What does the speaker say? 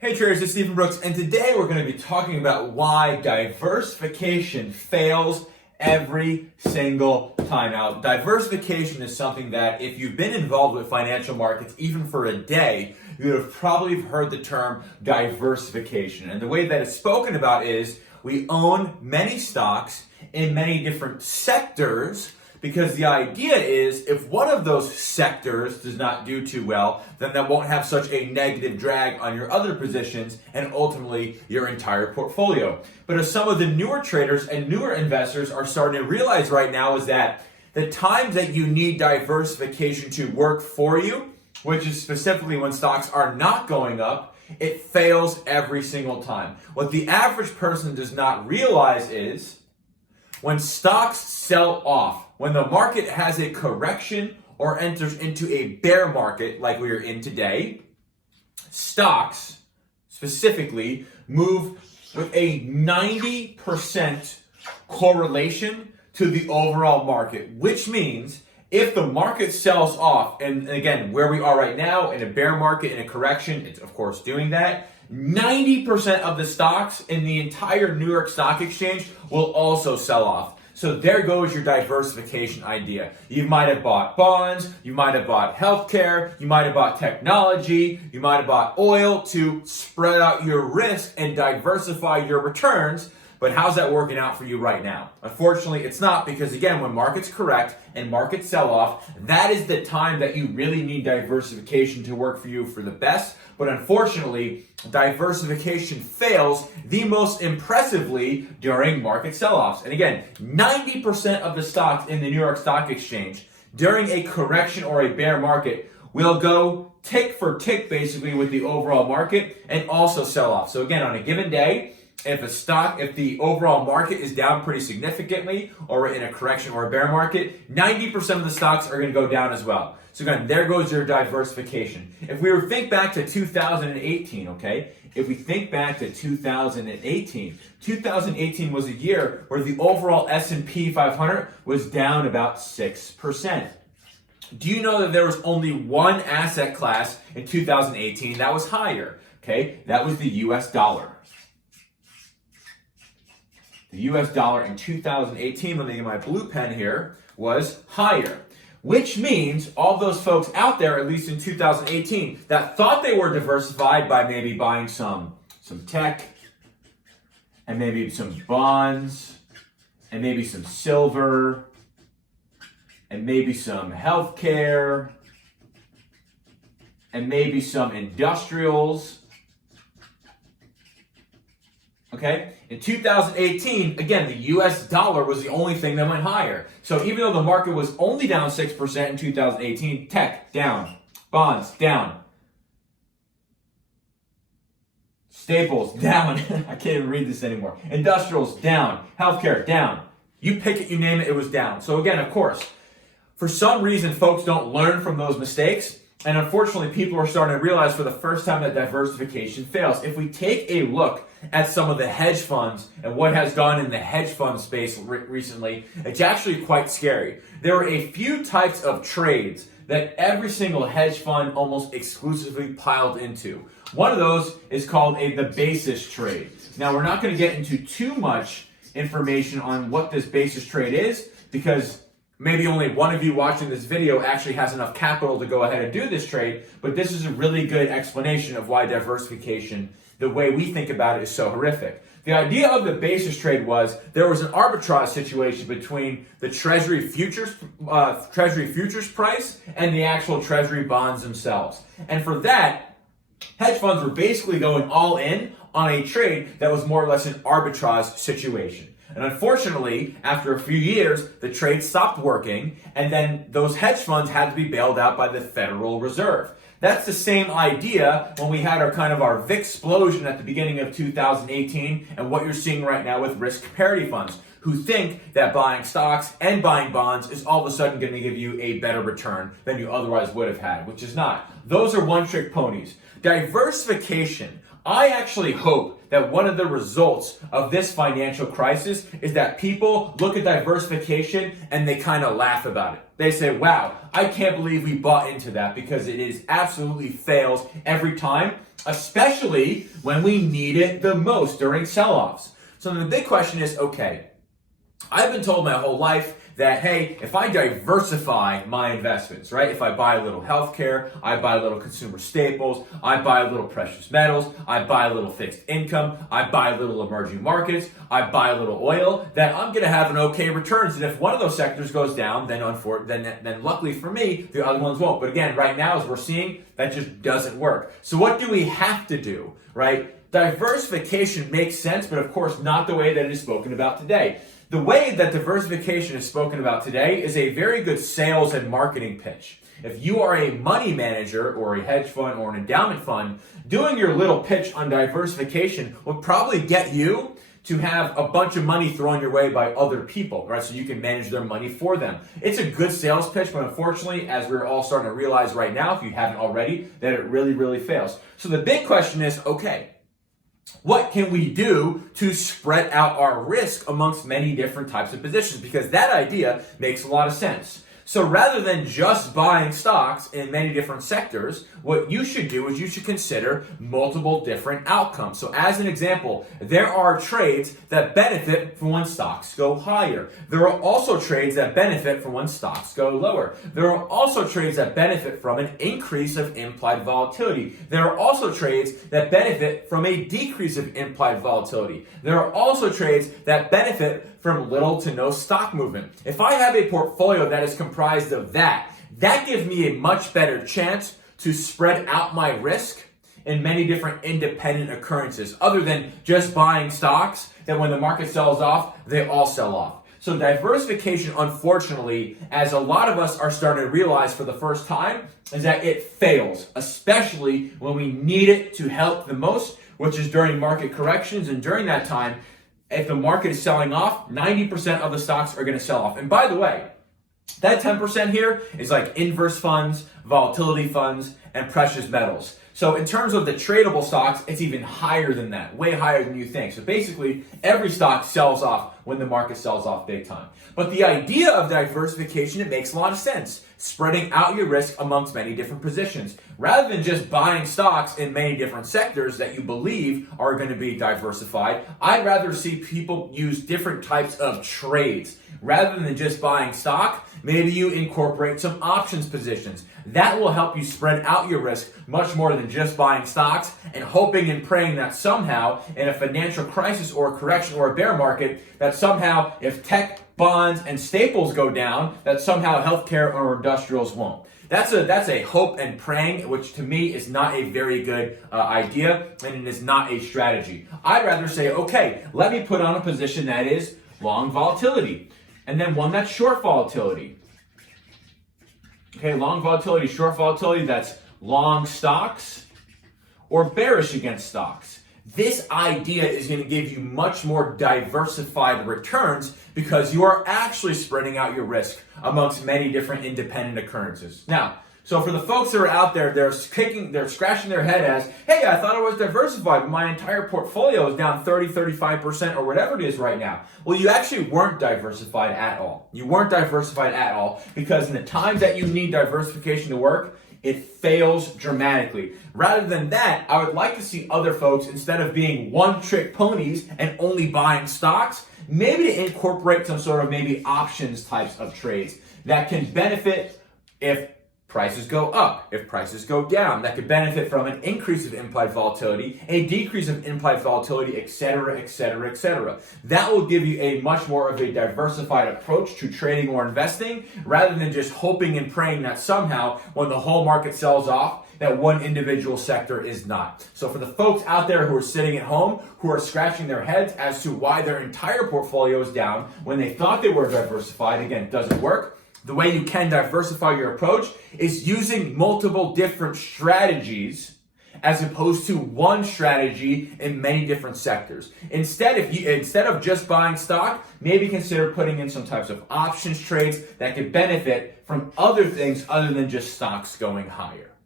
Hey traders, it's Stephen Brooks, and today we're going to be talking about why diversification fails every single time. Now, diversification is something that if you've been involved with financial markets even for a day, you would have probably heard the term diversification. And the way that it's spoken about is we own many stocks in many different sectors, because the idea is if one of those sectors does not do too well, then that won't have such a negative drag on your other positions and ultimately your entire portfolio. But as some of the newer traders and newer investors are starting to realize right now is that the times that you need diversification to work for you, which is specifically when stocks are not going up, it fails every single time. What the average person does not realize is when stocks sell off, when the market has a correction or enters into a bear market like we are in today, stocks specifically move with a 90% correlation to the overall market, which means if the market sells off, and again, where we are right now in a bear market, in a correction, it's of course doing that, 90% of the stocks in the entire New York Stock Exchange will also sell off. So there goes your diversification idea. You might have bought bonds, you might have bought healthcare, you might have bought technology, you might have bought oil to spread out your risk and diversify your returns. But how's that working out for you right now? Unfortunately, it's not, because again, when markets correct and markets sell off, that is the time that you really need diversification to work for you for the best. But unfortunately, diversification fails the most impressively during market sell-offs. And again, 90% of the stocks in the New York Stock Exchange during a correction or a bear market will go tick for tick basically with the overall market and also sell off. So again, on a given day, if the overall market is down pretty significantly, or we're in a correction or a bear market, 90% of the stocks are going to go down as well. So again, there goes your diversification. If we think back to 2018, okay? If we think back to 2018 was a year where the overall S&P 500 was down about 6%. Do you know that there was only one asset class in 2018 that was higher? Okay, that was the US dollar. The US dollar in 2018, let me get my blue pen here, was higher. Which means all those folks out there, at least in 2018, that thought they were diversified by maybe buying some tech, and maybe some bonds, and maybe some silver, and maybe some healthcare, and maybe some industrials. Okay? In 2018, again, the US dollar was the only thing that went higher. So even though the market was only down 6% in 2018, tech down, bonds down, staples down, I can't even read this anymore, industrials down, healthcare down. You pick it, you name it, it was down. So again, of course, for some reason, folks don't learn from those mistakes. And unfortunately, people are starting to realize for the first time that diversification fails. If we take a look at some of the hedge funds and what has gone in the hedge fund space recently, it's actually quite scary. There are a few types of trades that every single hedge fund almost exclusively piled into. One of those is called the basis trade. Now, we're not going to get into too much information on what this basis trade is, because maybe only one of you watching this video actually has enough capital to go ahead and do this trade, but this is a really good explanation of why diversification, the way we think about it, is so horrific. The idea of the basis trade was there was an arbitrage situation between the Treasury futures price and the actual Treasury bonds themselves. And for that, hedge funds were basically going all in on a trade that was more or less an arbitrage situation. And unfortunately, after a few years, the trade stopped working, and then those hedge funds had to be bailed out by the Federal Reserve. That's the same idea when we had our VIX explosion at the beginning of 2018, and what you're seeing right now with risk parity funds, who think that buying stocks and buying bonds is all of a sudden going to give you a better return than you otherwise would have had, which is not. Those are one-trick ponies. Diversification, I actually hope that one of the results of this financial crisis is that people look at diversification and they kind of laugh about it. They say, wow, I can't believe we bought into that because it is absolutely fails every time, especially when we need it the most during sell-offs. So the big question is, okay, I've been told my whole life that, hey, if I diversify my investments, right? If I buy a little healthcare, I buy a little consumer staples, I buy a little precious metals, I buy a little fixed income, I buy a little emerging markets, I buy a little oil, that I'm going to have an okay returns. And if one of those sectors goes down, then luckily for me, the other ones won't. But again, right now, as we're seeing, that just doesn't work. So what do we have to do, right? Diversification makes sense, but of course not the way that it is spoken about today. The way that diversification is spoken about today is a very good sales and marketing pitch. If you are a money manager or a hedge fund or an endowment fund, doing your little pitch on diversification would probably get you to have a bunch of money thrown your way by other people, right? So you can manage their money for them. It's a good sales pitch, but unfortunately, as we're all starting to realize right now, if you haven't already, that it really, really fails. So the big question is, okay, what can we do to spread out our risk amongst many different types of positions? Because that idea makes a lot of sense. So rather than just buying stocks in many different sectors, what you should do is you should consider multiple different outcomes. So as an example, there are trades that benefit from when stocks go higher. There are also trades that benefit from when stocks go lower. There are also trades that benefit from an increase of implied volatility. There are also trades that benefit from a decrease of implied volatility. There are also trades that benefit from little to no stock movement. If I have a portfolio that is comprised of that gives me a much better chance to spread out my risk in many different independent occurrences, other than just buying stocks that when the market sells off, they all sell off. So diversification, unfortunately, as a lot of us are starting to realize for the first time, is that it fails, especially when we need it to help the most, which is during market corrections. And during that time, if the market is selling off, 90% of the stocks are going to sell off. And by the way, that 10% here is like inverse funds, volatility funds, and precious metals. So in terms of the tradable stocks, it's even higher than that, way higher than you think. So basically, every stock sells off when the market sells off big time. But the idea of diversification, it makes a lot of sense. Spreading out your risk amongst many different positions. Rather than just buying stocks in many different sectors that you believe are going to be diversified, I'd rather see people use different types of trades. Rather than just buying stock, maybe you incorporate some options positions. That will help you spread out your risk much more than just buying stocks and hoping and praying that somehow in a financial crisis or a correction or a bear market, that somehow if tech, bonds, and staples go down, that somehow healthcare or industrials won't. That's a hope and praying, which to me is not a very good idea, and it is not a strategy. I'd rather say, okay, let me put on a position that is long volatility, and then one that's short volatility. Okay, long volatility, short volatility, that's long stocks or bearish against stocks. This idea is going to give you much more diversified returns because you are actually spreading out your risk amongst many different independent occurrences. Now, so for the folks that are out there, they're scratching their head as, hey, I thought I was diversified, but my entire portfolio is down 30, 35% or whatever it is right now. Well, you actually weren't diversified at all. You weren't diversified at all because in the times that you need diversification to work, it fails dramatically. Rather than that, I would like to see other folks, instead of being one-trick ponies and only buying stocks, maybe to incorporate some sort of maybe options types of trades that can benefit if prices go up, if prices go down, that could benefit from an increase of implied volatility, a decrease of implied volatility, etc., etc., etc. That will give you a much more of a diversified approach to trading or investing, rather than just hoping and praying that somehow when the whole market sells off, that one individual sector is not. So for the folks out there who are sitting at home, who are scratching their heads as to why their entire portfolio is down when they thought they were diversified, again, it doesn't work. The way you can diversify your approach is using multiple different strategies as opposed to one strategy in many different sectors. Instead of just buying stock, maybe consider putting in some types of options trades that could benefit from other things other than just stocks going higher.